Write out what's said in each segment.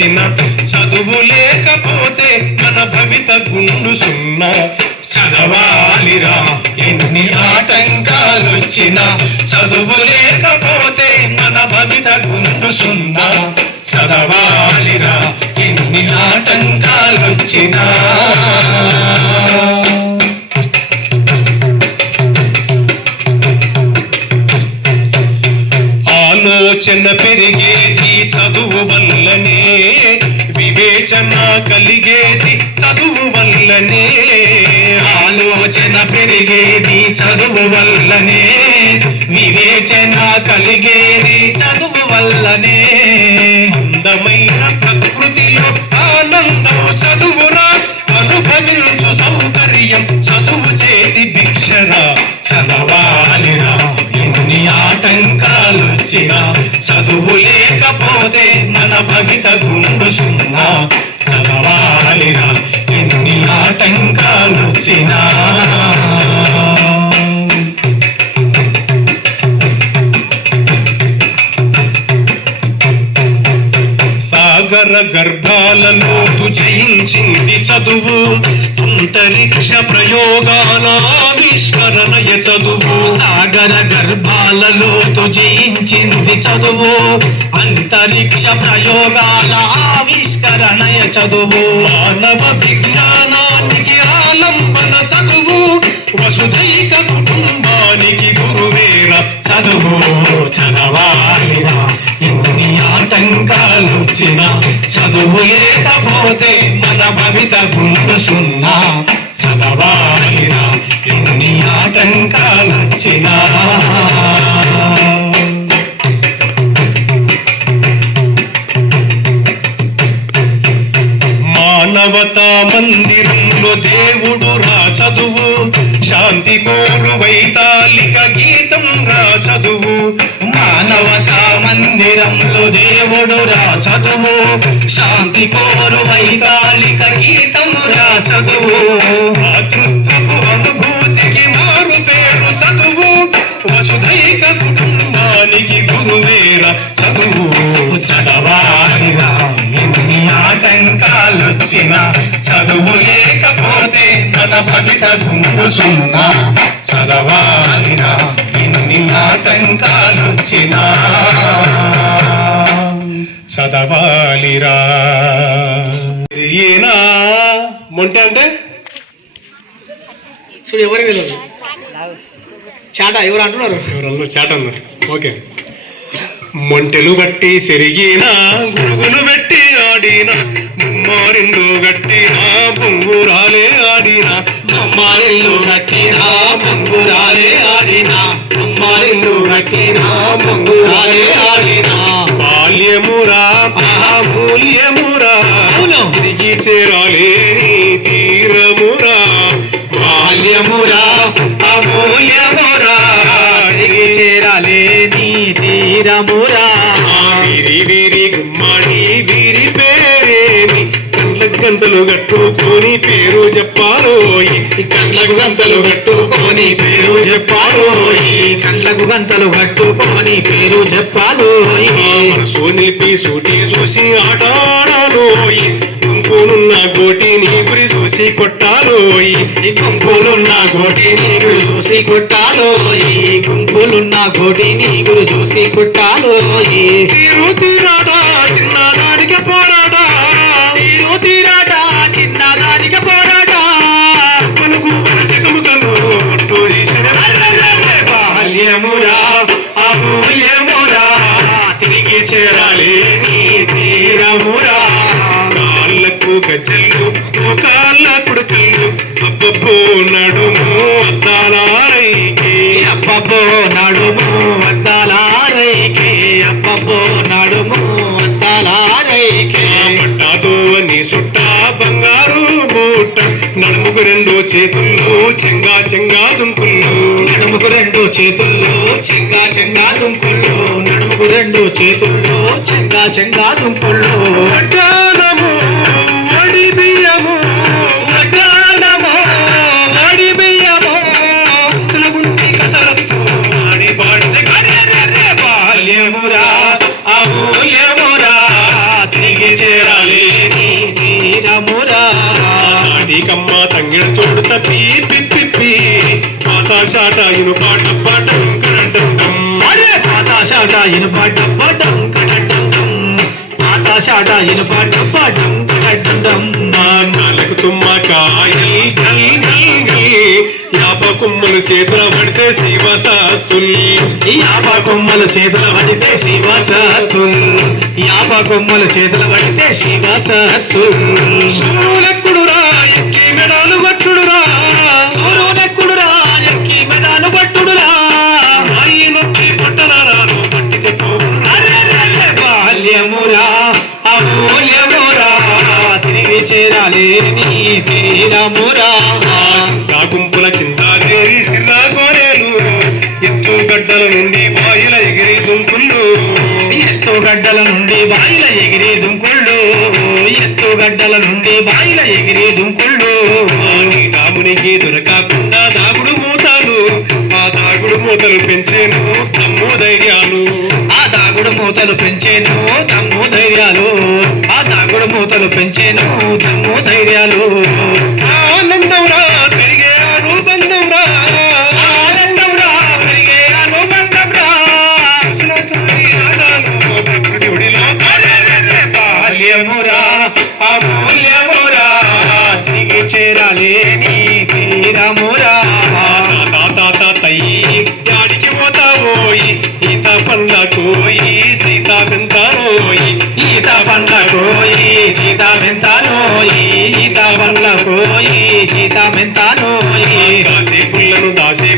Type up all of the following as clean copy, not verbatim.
వచ్చిన చదువు లేకపోతే మన భవిత గుండు సున్నా. చదవాలిరా ఎన్ని ఆటంకాలొచ్చినా, చదువు లేకపోతే మన భవిత గుండు సున్నా. చదవాలిరా ఎన్ని ఆటంకాలొచ్చినా. ఆలోచన పెరిగేది చదువు వల్లనే, వివేచన కలిగేది చదువు వల్లనే. ఆలోచన పెరిగేది చదువు వల్లనే, వివేచన కలిగేది చదువు వల్లనే. అందమైన ప్రకృతిలో ఆనందం చదువురా, అనుభవించు సౌకర్యం చదువు చేతి భిక్షరా. చదవాలిరా ఎన్ని ఆటంకాలొచ్చినా, చదువు లేకపోతే మన భవిత గుండు సున్నా. చదవాలిరా ఎన్ని ఆటంకాలొచ్చినా. సాగర గర్భాలలో జయించింది చదువు, అంతరిక్ష ప్రయోగాల ఆవిష్కరణయ చదువు. సాగర గర్భాలలో జయించింది చదువు, అంతరిక్ష ప్రయోగాల ఆవిష్కరణయ చదువు. మానవ విజ్ఞానానికి ఆలంబన చదువు, వసుధైక కుటుంబానికి గురువేర చదువు. చదవాలిరా ఎన్ని ఆటంకాలొచ్చినా, చదువు లేకపోతే మన భవిత గుండు సున్నా. చదవాలిరా ఎన్ని ఆటంకాలొచ్చినా. మానవతా మందిరంలో దేవుడు రా చదువు, శాంతి కోరు వైతాళిక గీతం రా చదువు. మానవతా మందిరంలో దేవుడు రా చదువు, శాంతి కోరు వైతాళిక గీతం రా చదువు. మాతృత్వపు అనుభూతికి మారు పేరు చదువు, వసుధైక కుటుంబానికి గురువేర చదువు. చదవాలిరా ఎన్ని ఆటంకాలొచ్చినా, చదువు లేకపోతే మన భవిత గుండు సున్నా. చదవాలిరా ఎన్ని ఆటంకాలొచ్చినా. చదవాలిరా. ఈయన మొంటె అంటే చూడు ఎవరికి తెలియదు. చాట ఎవరు అంటున్నారు? ఎవరన్నా చాట అన్నారు. ఓకే. మొంటెలు బట్టి సెరిగిన, గురుగులు పెట్టి ఆడిన, ముమ్మారిల్లు గట్టిన పొంగురాలే ఆడిన. అమ్మాయిల్లు గట్టిన పొంగురాలే ఆడిన, అమ్మాయిల్లు గట్టిన పొంగురాలే ఆడిన. బాల్యమురా మహామూల్యమురా, తిరిగి చేరాలేని తీరమురా. బాల్యమురా అమూల్యమురా, తిరిగి చేరాలేని తీరమురా. వీరి వీరి గుమ్మడి వీరి పేరేమి, కండ్లకు గంతలు కట్టుకొని పేరు చెప్పాలోయి. కండ్లకు గంతలు కట్టుకొని పేరు చెప్పాలోయి, కండ్లకు గంతలు కట్టుకొని పేరు చెప్పాలోయి. మనసు నిలిపి సూటి చూసి ఆటాడాలోయి, గుంపులున్న గోటిని గురి చూసి కొట్టాలోయి. గుంపులున్న గోటిని గురి చూసి కొట్టాలోయి, గుంపులున్న గోటిని గురి చూసి కొట్టాలోయి. తీరు తీరాట చిన్నదానికి పోరాట, తీరు తీరాట చిన్నదానికి పోరాట. మనకు జగముగను ఒట్టు తీసిన బాల్యమురా అమూల్యమురా, తిరిగి చేరాలి నీ తీరమురా. కాళ్ళకు గజ్జలు కాళ్ళ కుడుకలు, అబ్బబ్బో నడుము అద్దాలారైకి, అబ్బబ్బో నడుము అద్దాలారైకి, అబ్బబ్బో నడుము అద్దాలారైకి. పట్టాతో నీ సుట్ట బంగారు బూట, నడుముకు రెండు చేతుల్లో చెంగా చెంగా దుంకుళ్ళు. నడుముకు రెండు చేతుల్లో చెంగా చెంగా దుంకుళ్ళు, నడుముకు రెండు చేతుల్లో చెంగా చెంగా దుంకుళ్ళు. వడ్డానము వడి బియ్యము, వడ్డానము వడి బియ్యము, ముందు కసరత్తు ఆడి పాడితే బాల్యమురా అమూల్యమురా, తిరిగి చేరా సాట ఇనుపాట పాటం కడండం అరే పాత షాట ఇనుప డబ్బ డం కడడం డం పాత షాట ఇనుప డబ్బ డం కడడం డం నాన్నలకు తుమ్మకాయల్ గల్ గల్ గల్ యాప కొమ్మలు చేతుల పడితే శివసత్తుల్ యాప కొమ్మలు చేతుల పడితే శివసత్తుల్ యాప కొమ్మలు చేతుల పడితే శివసత్తుల్ సూలెక్కుడురా ఎక్కి మెడాలు గట్టుడురా సూర్యునెక్కుడురా ఎక్కి మెదాను పట్టుడురా మాయి నొప్పి పట్టనరాలు పట్టితే పోవురా అరెరెరె బాల్యమురా అమూల్యమురా తిరిగి చేరాలి నీ తీరమురా సిద్ధా గుంపుల కింద చేరి సిద్ధా కోరేలు ఎత్తు గడ్డల నుండి బాయిల ఎగిరి దుంకుళ్ళు ఎత్తుగడ్డల నుండి బాయిల ఎగిరి దుంకుళ్ళు ఎత్తుగడ్డల నుండి బాయిల ఎగిరి దుంకుళ్ళు నీటామునికి దొరకకుండా దాగుడు మూతలు ఆ దాగుడు మూతలు పెంచేను తమ్ము ధైర్యాలు ఆ దాగుడు మూతలు పెంచేను దమ్ము ధైర్యాలు ఆ దాగుడు మూతలు పెంచేను దమ్ము ధైర్యాలు ఆనందంరా పెరిగే అనుబంధంరా ఆనందంరా పెరిగే అనుబంధంరా కృష్ణతాయి ఆడాలు ప్రకృతి ఒడిలో అరెరెరె బాల్యమురా అమూల్యమురా తిరిగి చేరాలి నీ తీరమురా తాత తయ్యి యాడికి పోతావోయి ఈత పండ్ల కోయి సీత పెంటానోయి ఈత పండ్ల కోయి జీత మెంతానోయి ఈత పండ్ల కోయి జీత మెంతానోయి దాసే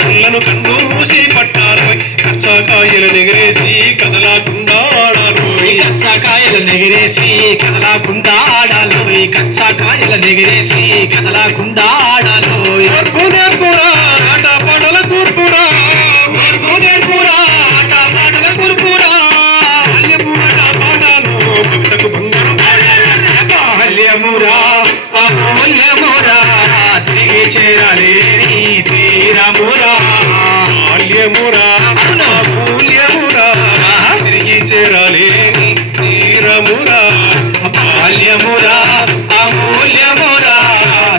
పుల్లను కన్ను మూసి పట్టారోయ్ కచ్చాకాయలు ఎగరేసి కదలాకుండా ఆడారోయ్ కచ్చకాయలు నెగిరేసి కదలాకుండా ఆడాలు కచ్చకాయలు నెగిరేసి కదలాకుండా ఆడాలు ఓర్పు నేర్పురా ఆట పాటల కూర్పురా ఓర్పు నేర్పురా ఆట పాటల కురుపురా బాల్యపు ఆట పాటలు భక్తకు బంగారం అరెరెరె బాల్యమురా అమూల్యమురా తిరిగి చేరాలి నీ తీరమురా బాల్యమురా అవును. మూల్యమురా తిరిగి చేరాలేని తీరమురా బాల్యమురా అమూల్యమురా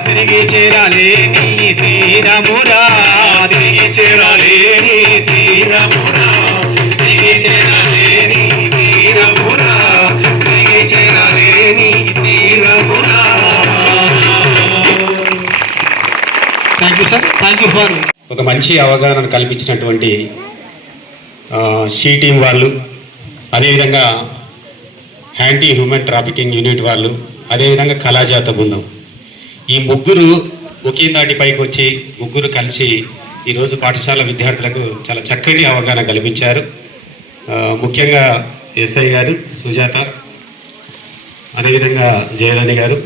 తిరిగి చేరాలి నీ తీరమురా తిరిగి చేరాలేని తీరమురా తిరిగి చేరాలేని తీరమురా తిరిగి చేరాలేని తీరమురా thank you sir thank you for ఒక మంచి అవగాహన కల్పించినటువంటి షీ టీం వాళ్ళు, అదేవిధంగా యాంటీ హ్యూమన్ ట్రాఫికింగ్ యూనిట్ వాళ్ళు, అదేవిధంగా కళాజాత బృందం, ఈ ముగ్గురు ఒకే తాటిపైకి వచ్చి ముగ్గురు కలిసి ఈరోజు పాఠశాల విద్యార్థులకు చాలా చక్కటి అవగాహన కల్పించారు. ముఖ్యంగా ఎస్ఐ గారు, సుజాత, అదేవిధంగా జయరాణి గారు,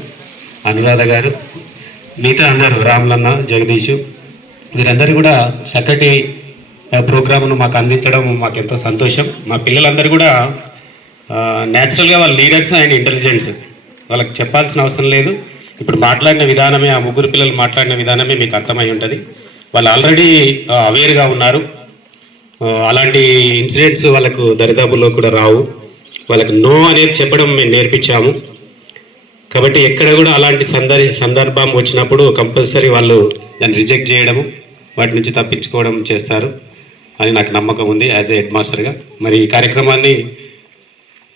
అనురాధ గారు, మిగతా అందరూ రాములన్న, జగదీష్, వీరందరూ కూడా చక్కటి ప్రోగ్రామ్ను మాకు అందించడం మాకు ఎంతో సంతోషం. మా పిల్లలందరూ కూడా న్యాచురల్గా వాళ్ళ లీడర్స్ అండ్ ఇంటెలిజెన్స్, వాళ్ళకి చెప్పాల్సిన అవసరం లేదు. ఇప్పుడు మాట్లాడిన విధానమే, ఆ ముగ్గురు పిల్లలు మాట్లాడిన విధానమే మీకు అర్థమై ఉంటుంది. వాళ్ళు ఆల్రెడీ అవేర్గా ఉన్నారు. అలాంటి ఇన్సిడెంట్స్ వాళ్ళకు దరిదాపుల్లో కూడా రావు. వాళ్ళకు నో అనేది చెప్పడం మేము నేర్పించాము. కాబట్టి ఎక్కడ కూడా అలాంటి సందర్భం వచ్చినప్పుడు కంపల్సరీ వాళ్ళు దాన్ని రిజెక్ట్ చేయడము, వాటి నుంచి తప్పించుకోవడం చేస్తారు అని నాకు నమ్మకం ఉంది యాజ్ ఏ హెడ్ మాస్టర్గా. మరి ఈ కార్యక్రమాన్ని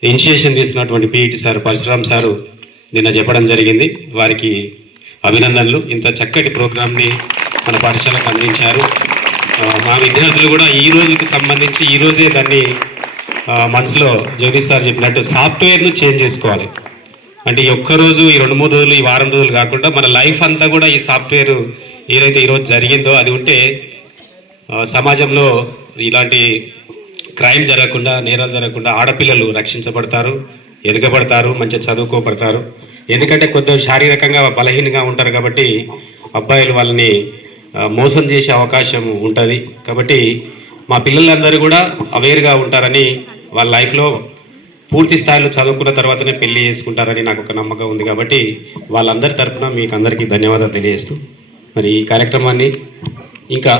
ఇనిషియేషన్ తీసుకున్నటువంటి పీఈటీ సార్ పరశురామ్ సారు నిన్న చెప్పడం జరిగింది. వారికి అభినందనలు. ఇంత చక్కటి ప్రోగ్రామ్ని మన పాఠశాలకు అందించారు. మా విద్యార్థులు కూడా ఈ రోజుకి సంబంధించి ఈరోజే దాన్ని మనసులో జగదీష్ సార్ చెప్పినట్టు సాఫ్ట్వేర్ను చేంజ్ చేసుకోవాలి. అంటే ఈ ఒక్కరోజు, ఈ 2-3 రోజులు, ఈ వారం రోజులు కాకుండా మన లైఫ్ అంతా కూడా ఈ సాఫ్ట్వేర్ ఏదైతే ఈరోజు జరిగిందో అది ఉంటే సమాజంలో ఇలాంటి క్రైమ్ జరగకుండా, నేరాలు జరగకుండా ఆడపిల్లలు రక్షించబడతారు, ఎదగబడతారు, మంచిగా చదువుకోబడతారు. ఎందుకంటే కొద్దిగా శారీరకంగా బలహీనంగా ఉంటారు కాబట్టి అబ్బాయిలు వాళ్ళని మోసం చేసే అవకాశం ఉంటుంది. కాబట్టి మా పిల్లలందరూ కూడా అవేర్గా ఉంటారని, వాళ్ళ లైఫ్లో పూర్తి స్థాయిలో చదువుకున్న తర్వాతనే పెళ్లి చేసుకుంటారని నాకు ఒక నమ్మకం ఉంది. కాబట్టి వాళ్ళందరి తరఫున మీకు అందరికీ ధన్యవాదాలు తెలియజేస్తూ మరి ఈ కార్యక్రమాన్ని ఇంకా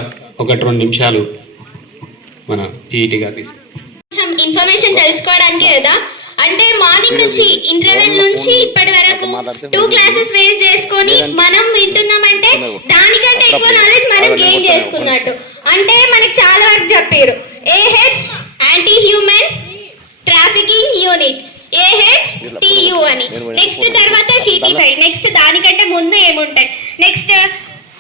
1-2 నిమిషాలు మన పీఈటీ గారు ఇన్ఫర్మేషన్ తెలుసుకోవడానికి కదా అంటే మార్నింగ్ నుంచి ఇంటర్వెల్ నుంచి ఇప్పటి వరకు 2 క్లాసెస్ వేస్ట్ చేసుకొని మనం వింటున్నామంటే దానికంటే ఎక్కువ నాలెడ్జ్ మనం గెయిన్ చేసుకున్నట్టు. అంటే మనకి చాలా వరకు చెప్పారు. AH anti human trafficking unit, AHTU అని. నెక్స్ట్ తర్వాత CT5. నెక్స్ట్ దానికంటే ముందు ఏముంటాయి? నెక్స్ట్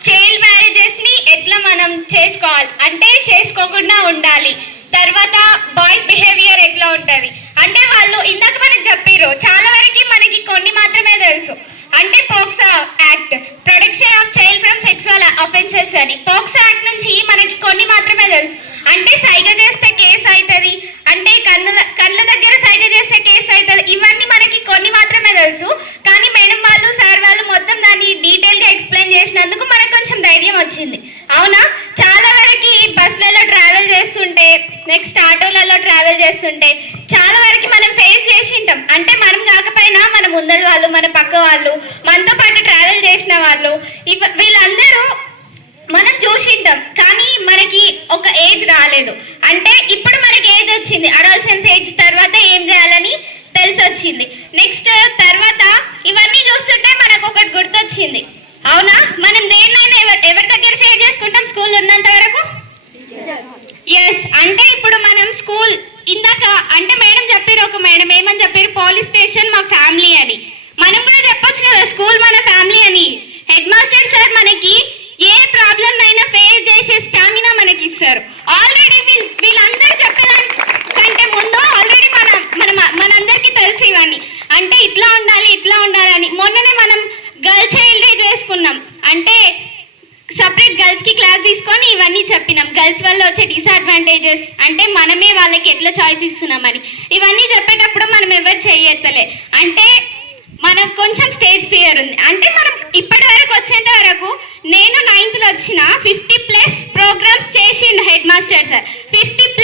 చైల్డ్ మ్యారేజెస్ ని ఎట్లా మనం చేసుకోవాలి అంటే చేసుకోకుండా ఉండాలి. తర్వాత బాయ్స్ బిహేవియర్ ఎట్లా ఉంటుంది అంటే వాళ్ళు ఇందాక మనకు చెప్పారు. చాలా వరకు మనకి కొన్ని మాత్రమే తెలుసు. అంటే POCSO act, protection of child from sexual offences అని. పోక్సో యాక్ట్ నుంచి మనకి కొన్ని మాత్రమే తెలుసు. అంటే సైగ చేస్తే కేసు అవుతుంది, అంటే కళ్ళ దగ్గర సైగ చేస్తే కేసు అవుతుంది. ఇవన్నీ మనకి కొన్ని మాత్రమే తెలుసు. కానీ మేడం వాళ్ళు సార్ వాళ్ళు మొత్తం దాన్ని డీటెయిల్గా ఎక్స్ప్లెయిన్ చేసినందుకు మనకు కొంచెం ధైర్యం వచ్చింది. అవునా? చాలా వరకు బస్సులలో ట్రావెల్ చేస్తుంటే, నెక్స్ట్ ఆటోలలో ట్రావెల్ చేస్తుంటే చాలా వరకు మనం ఫేస్ చేసి ఉంటాం. అంటే మనం కాకపోయినా మన ముందర వాళ్ళు, మన పక్క వాళ్ళు, మనతో పాటు ట్రావెల్ చేసిన వాళ్ళు, వీళ్ళందరూ మనం చూసింటాం. కానీ మనకి ఒక ఏజ్ రాలేదు. అంటే ఇప్పుడు మనకి ఏజ్ వచ్చింది, అడాలసెన్స్ ఏజ్. తర్వాత ఏం చేయాలని తెలిసి వచ్చింది. నెక్స్ట్ తర్వాత ఇవన్నీ చూస్తుంటే మనకు ఒకటి గుర్తొచ్చింది. అవునా? మనం దేన్నైనా ఎవరి దగ్గర షేర్ చేసుకుంటాం స్కూల్ ఉన్నంత వరకు? ఎస్. అంటే ఇప్పుడు మనం స్కూల్ ఇందాక అంటే మేడం చెప్పారు, ఒక మేడం ఏమని చెప్పారు? పోలీస్ స్టేషన్ మా ఫ్యామిలీ అని. మనం కూడా చెప్పొచ్చు కదా స్కూల్ మన ఫ్యామిలీ అని. హెడ్ మాస్టర్ సార్ మనకి ఏ ప్రాబ్లం అయినా ఫేస్ చేసే స్టామినా మనకి ఇస్తారు. ఆల్రెడీ వీళ్ళందరూ చెప్పేదానికంటే ముందు ఆల్రెడీ మనందరికీ తెలుసు ఇవన్నీ. అంటే ఇట్లా ఉండాలని. మొన్ననే మనం గర్ల్ చైల్డ్ డే చేసుకున్నాం. అంటే సపరేట్ గర్ల్స్కి క్లాస్ తీసుకొని ఇవన్నీ చెప్పినాం. గర్ల్స్ వల్ల వచ్చే డిసడ్వాంటేజెస్, అంటే మనమే వాళ్ళకి ఎట్లా చాయిస్ ఇస్తున్నామని. ఇవన్నీ చెప్పేటప్పుడు మనం ఎవరు చెయ్యెత్తలే. అంటే మనకు కొంచెం స్టేజ్ ఫియర్ ఉంది. అంటే మనం ఇప్పటి వరకు వచ్చేంత వరకు నేను 9th వచ్చిన 50+ ప్రోగ్రామ్స్ చేసిండు హెడ్ మాస్టర్ సార్. 50+